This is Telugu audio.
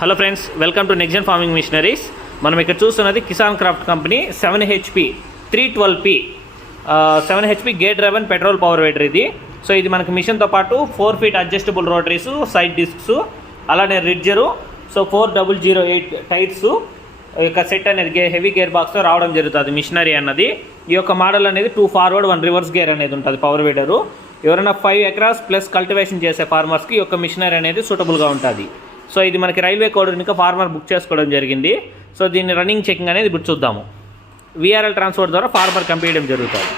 Hello friends, welcome to next gen farming machineries. మనం ఇక్కడ చూస్తున్నది Kisan Kraft company 7 HP 312P 7 HP gear driven petrol power weeder ఇది. సో ఇది మనకి మిషన్తో పాటు 4 feet adjustable rotaries, side discs, అలానే రిడ్జరు, సో 4008 టైర్స్, యొక్క సెట్ అనేది హెవీ గేర్ బాక్స్తో రావడం జరుగుతుంది మిషనరీ అన్నది. ఈ యొక్క మోడల్ అనేది 2 ఫార్వర్డ్ 1 రివర్స్ గేర్ అనేది ఉంటుంది పవర్ వేటరు. ఎవరైనా 5 acres ప్లస్ కల్టివేషన్ చేసే ఫార్మర్స్కి ఈ యొక్క మిషనరీ అనేది సూటబుల్గా ఉంటుంది. సో ఇది మనకి రైల్వే కోడ్ ఇంకా ఫార్మర్ బుక్ చేసుకోవడం జరిగింది. సో దీన్ని రన్నింగ్ చెకింగ్ అనేది ఇప్పుడు చూద్దాము. VRL ట్రాన్స్పోర్ట్ ద్వారా ఫార్మర్ పంపించడం జరుగుతుంది.